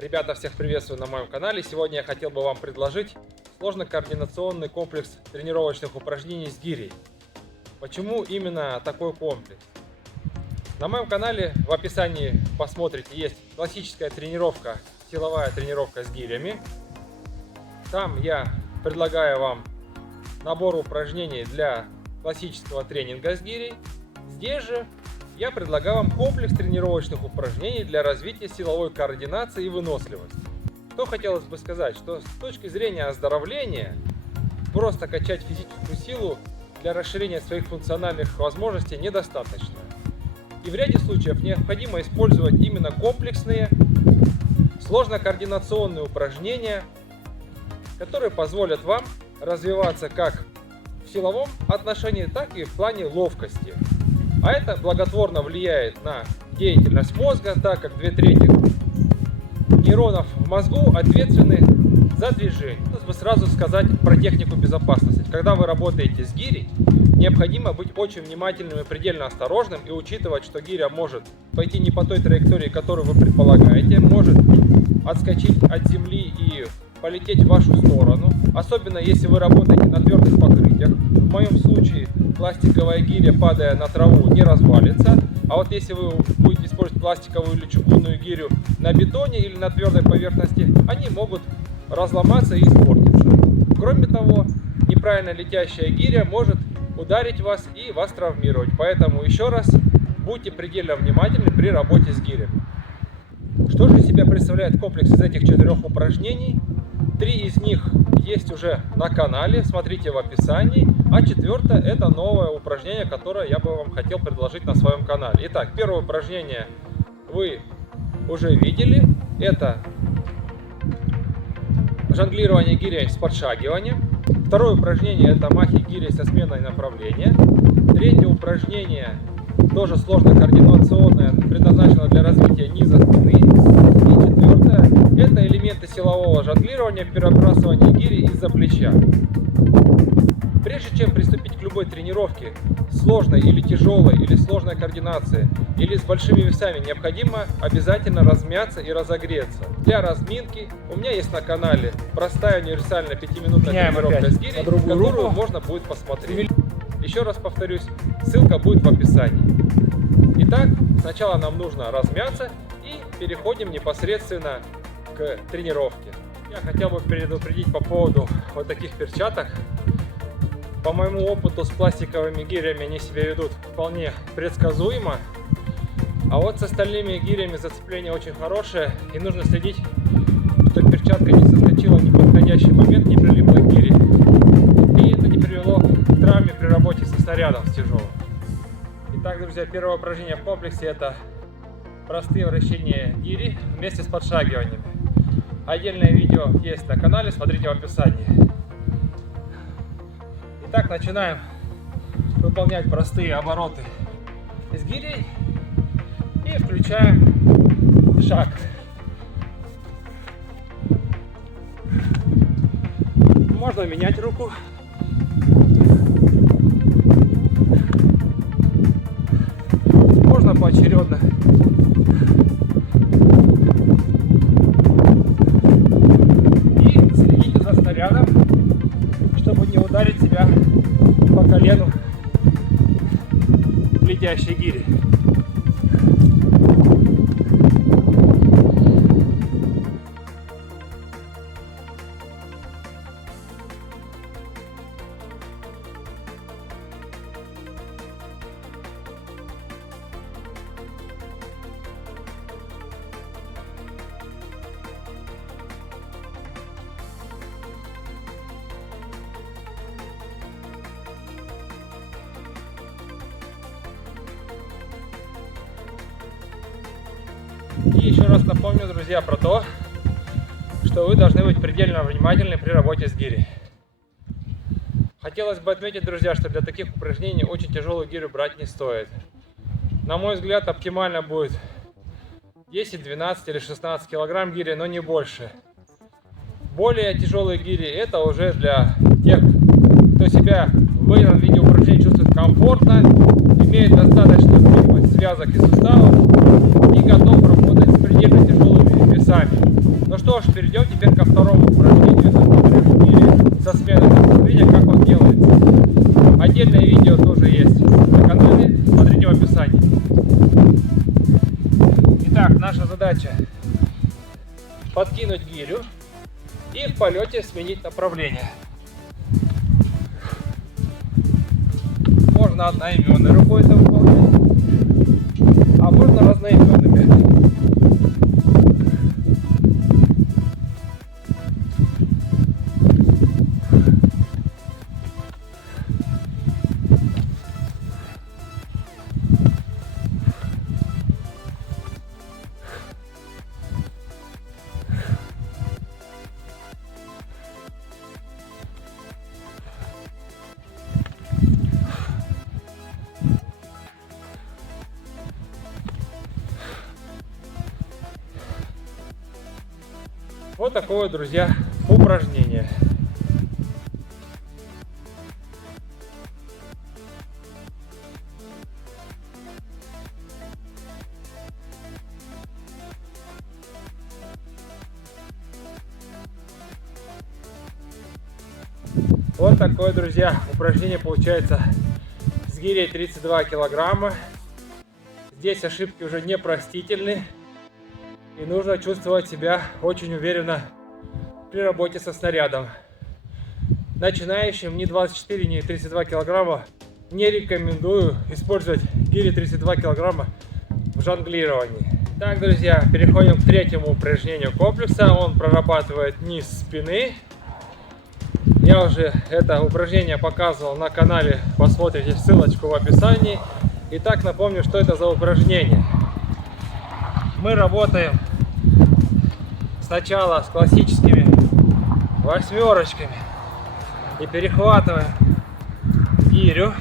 Ребята, всех приветствую на моем канале. Сегодня я хотел бы вам предложить сложно-координационный комплекс тренировочных упражнений с гирей. Почему именно такой комплекс? На моем канале в описании посмотрите, есть классическая тренировка, силовая тренировка с гирями. Там я предлагаю вам набор упражнений для классического тренинга с гирей. Здесь же я предлагаю вам комплекс тренировочных упражнений для развития силовой координации и выносливости. Что хотелось бы сказать, что с точки зрения оздоровления, просто качать физическую силу для расширения своих функциональных возможностей недостаточно. И в ряде случаев необходимо использовать именно комплексные, сложно-координационные упражнения, которые позволят вам развиваться как в силовом отношении, так и в плане ловкости. А это благотворно влияет на деятельность мозга, так как 2/3 нейронов в мозгу ответственны за движение. Хотелось бы сразу сказать про технику безопасности. Когда вы работаете с гирей, необходимо быть очень внимательным и предельно осторожным и учитывать, что гиря может пойти не по той траектории, которую вы предполагаете, может отскочить от земли и полететь в вашу сторону, особенно если вы работаете на твердых покрытиях. В моем случае пластиковая гиря, падая на траву, не развалится, а вот если вы будете использовать пластиковую или чугунную гирю на бетоне или на твердой поверхности, они могут разломаться и испортиться. Кроме того, неправильно летящая гиря может ударить вас и вас травмировать, поэтому еще раз будьте предельно внимательны при работе с гирями. Что же из себя представляет комплекс из этих 4 упражнений? 3 из них есть уже на канале, смотрите в описании, а 4-е это новое упражнение, которое я бы вам хотел предложить на своем канале. Итак, первое упражнение вы уже видели, это жонглирование гирей с подшагиванием. Второе упражнение это махи гирей со сменой направления. Третье упражнение тоже сложно-координационное, предназначено для развития низа спины. И 4-е это элементы силового жонглирования, перебрасывания гири из-за плеча. Прежде чем приступить к любой тренировке, сложной или тяжелой, или сложной координации, или с большими весами, необходимо обязательно размяться и разогреться. Для разминки у меня есть на канале простая универсальная 5-минутная тренировка с гирей, которую можно будет посмотреть. Еще раз повторюсь, ссылка будет в описании. Итак, сначала нам нужно размяться и переходим непосредственно к тренировке. Я хотел бы предупредить по поводу вот таких перчаток. По моему опыту с пластиковыми гирями они себя ведут вполне предсказуемо. А вот с остальными гирями зацепление очень хорошее. И нужно следить, чтобы перчатка не соскочила в неподходящий момент, не прилипла к гире. И это не привело к травме при работе со снарядом с тяжелым. Итак, друзья, первое упражнение в комплексе это простые вращения гири вместе с подшагиваниями. Отдельное видео есть на канале, смотрите в описании. Итак, начинаем выполнять простые обороты с гирей и включаем шаг. Можно менять руку. Можно поочередно. И следите за снарядом, чтобы не ударить себя по колену в летящей гире. И еще раз напомню, друзья, про то, что вы должны быть предельно внимательны при работе с гирей. Хотелось бы отметить, друзья, что для таких упражнений очень тяжелую гирю брать не стоит. На мой взгляд, оптимально будет 10, 12 или 16 килограмм гири, но не больше. Более тяжелые гири это уже для тех, кто себя в этом виде упражнений чувствует комфортно, имеет достаточно связок и суставов и готов работать с предельно тяжелыми весами. что ж, перейдем теперь ко второму упражнению. Это гири со сменой направления, как он делается. Отдельное видео тоже есть на канале, смотрите в описании. Итак, наша задача подкинуть гирю и в полете сменить направление. Можно одноименной рукой это выполнять, а можно разноименными. Вот такое, друзья, упражнение. Вот такое, друзья, упражнение получается с гирей 32 килограмма. Здесь ошибки уже непростительны. И нужно чувствовать себя очень уверенно при работе со снарядом. Начинающим ни 24, ни 32 килограмма не рекомендую использовать гири 32 килограмма в жонглировании. Так, друзья, переходим к третьему упражнению комплекса. Он прорабатывает низ спины. Я уже это упражнение показывал на канале, посмотрите ссылочку в описании. Итак, напомню, что это за упражнение. Мы работаем сначала с классическими восьмерочками и перехватываем гирю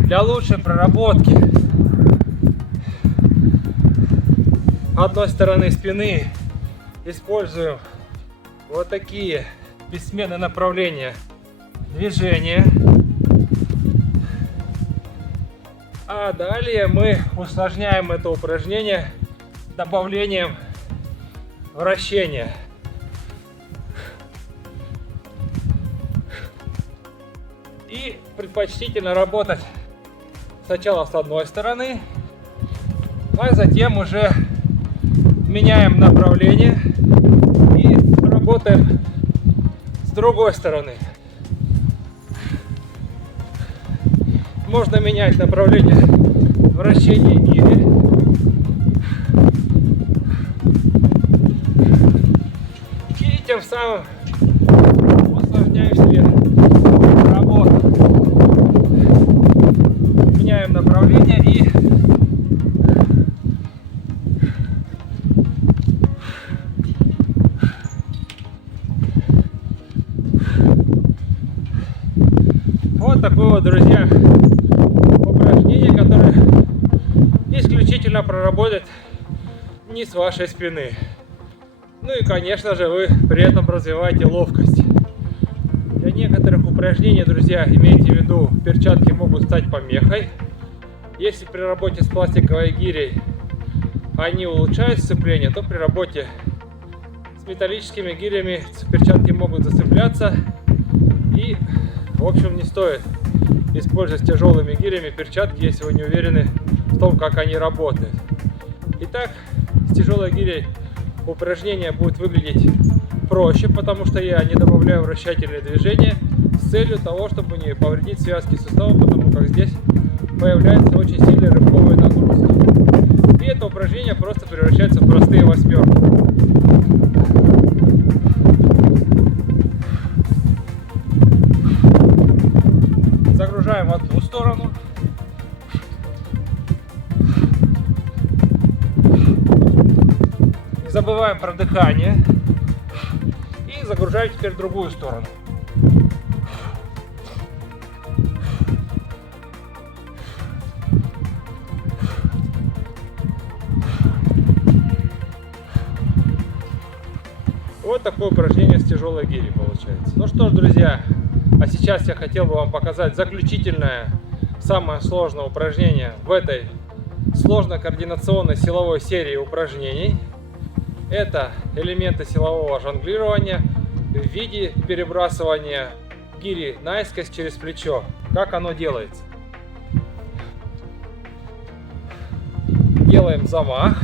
для лучшей проработки одной стороны спины. Используем вот такие без смены направления движения. А далее мы усложняем это упражнение добавлением вращения. И предпочтительно работать сначала с одной стороны, а затем уже меняем направление и работаем с другой стороны. Можно менять направление вращения гири. И тем самым усложняем себе работу. Меняем направление и вот такое вот, друзья, упражнение, которое исключительно проработает низ вашей спины. Ну и, конечно же, вы при этом развиваете ловкость. Для некоторых упражнений, друзья, имейте в виду, перчатки могут стать помехой. Если при работе с пластиковой гирей они улучшают сцепление, то при работе с металлическими гирями перчатки могут зацепляться. И, в общем, не стоит использовать с тяжелыми гирями перчатки, если вы не уверены в том, как они работают. Итак, с тяжелой гирей упражнение будет выглядеть проще, потому что я не добавляю вращательные движения с целью того, чтобы не повредить связки суставов, потому как здесь появляется очень сильная рывковая нагрузка. И это упражнение просто превращается в простые восьмерки. Загружаем в одну сторону. Не забываем про дыхание. И загружаем теперь в другую сторону. Вот такое упражнение с тяжелой гирей получается. Ну что ж, друзья, а сейчас я хотел бы вам показать заключительное, самое сложное упражнение в этой сложно-координационной силовой серии упражнений. Это элементы силового жонглирования в виде перебрасывания гири наискось через плечо. Как оно делается? Делаем замах,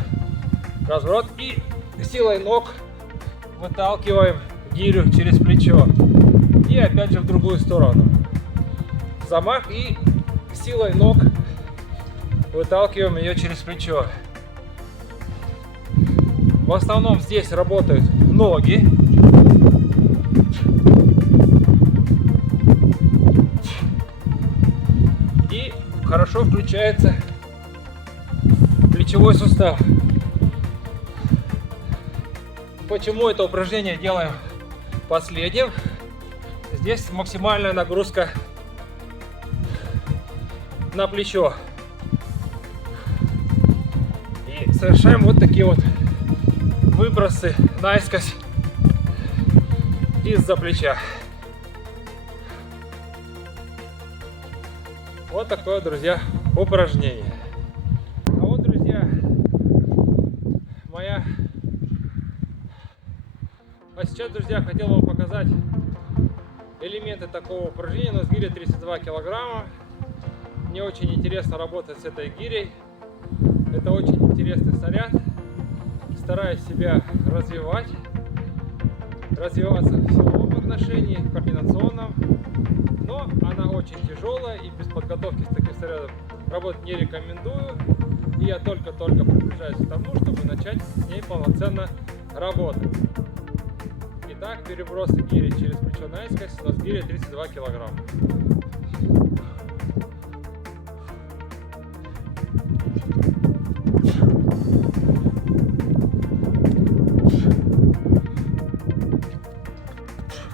разворот и силой ног выталкиваем гирю через плечо. И опять же в другую сторону. Замах и силой ног выталкиваем ее через плечо. В основном здесь работают ноги. И хорошо включается плечевой сустав. Почему это упражнение делаем последним? Здесь максимальная нагрузка на плечо. И совершаем вот такие вот выбросы наискось из-за плеча. Вот такое, друзья, упражнение. А вот, друзья, моя... А сейчас, друзья, хотел вам показать элементы такого упражнения, но с гирей 32 килограмма. Мне очень интересно работать с этой гирей. Это очень интересный снаряд. Стараюсь себя развиваться в силовом отношении, в координационном. Но она очень тяжелая, и без подготовки с таким снарядом работать не рекомендую. И я только-только приближаюсь к тому, чтобы начать с ней полноценно работать. Итак, перебросы гири через плечо наискось, но с гирей 32 килограмма.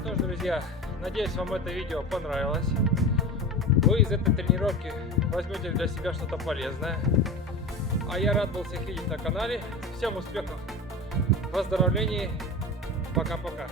Что ж, друзья, надеюсь, вам это видео понравилось. Вы из этой тренировки возьмете для себя что-то полезное. А я рад был всех видеть на канале. Всем успехов, выздоровлений. Пока-пока.